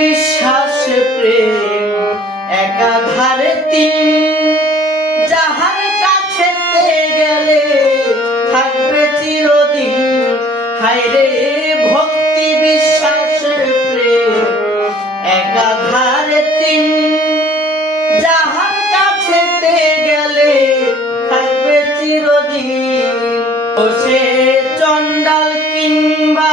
বিশ্বাস, প্রেম একাধারে তিন যাহার কাছেতে গেলে থাকবে চিরদিন। হায়রে, ভক্তি, বিশ্বাস, প্রেম একাধারে তিন যাহার কাছেতে গেলে থাকবে চিরদিন। ও সে চণ্ডাল কিংবা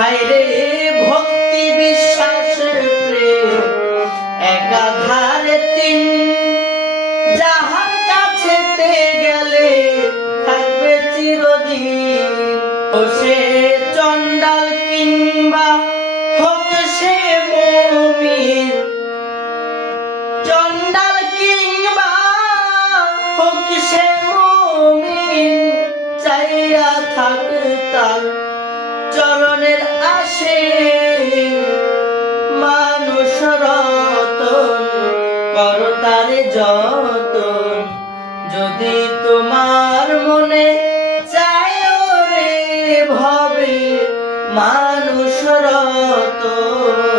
হায়রে ভক্তি বিশ্বাস প্রেম, একাধারে তিন। যাহার কাছেতে গেলে থাকবে চিরদিন, ও সে চণ্ডাল কিংবা হোক সে মুমিন। চণ্ডাল কিংবা হোক সে মুমিন, চাইয়া থাক তার চরণের আসে মানুষ রতন করতার যতন। যদি তোমার মনে চায় রে ভবে মানুষ রতন।